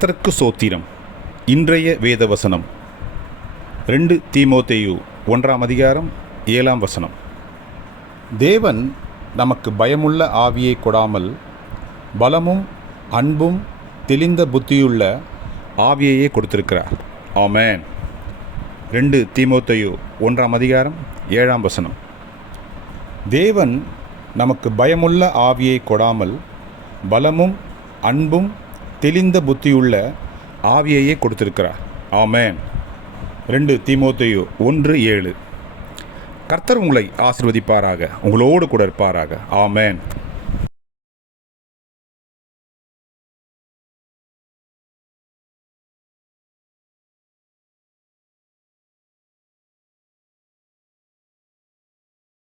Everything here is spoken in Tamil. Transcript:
கர்த்தருக்கு சோத்திரம். இன்றைய வேதவசனம் 2 தீமோத்தேயு 1ஆம் அதிகாரம் 7ஆம் வசனம். தேவன் நமக்கு பயமுள்ள ஆவியை கொடாமல் பலமும் அன்பும் தெளிந்த புத்தியுள்ள ஆவியையே கொடுத்திருக்கிறார். ஆமென். 2 தீமோத்தேயு 1ஆம் அதிகாரம் 7ஆம் வசனம். தேவன் நமக்கு பயமுள்ள ஆவியை கொடாமல் பலமும் அன்பும் தெளிந்த புத்தியுள்ள ஆவியையே கொடுத்திருக்கிறார். ஆமென். 2 தீமோத்தேயு 1:7. கர்த்தர் உங்களை ஆசீர்வதிப்பாராக, உங்களோடு கூட இருப்பாராக. ஆமென்.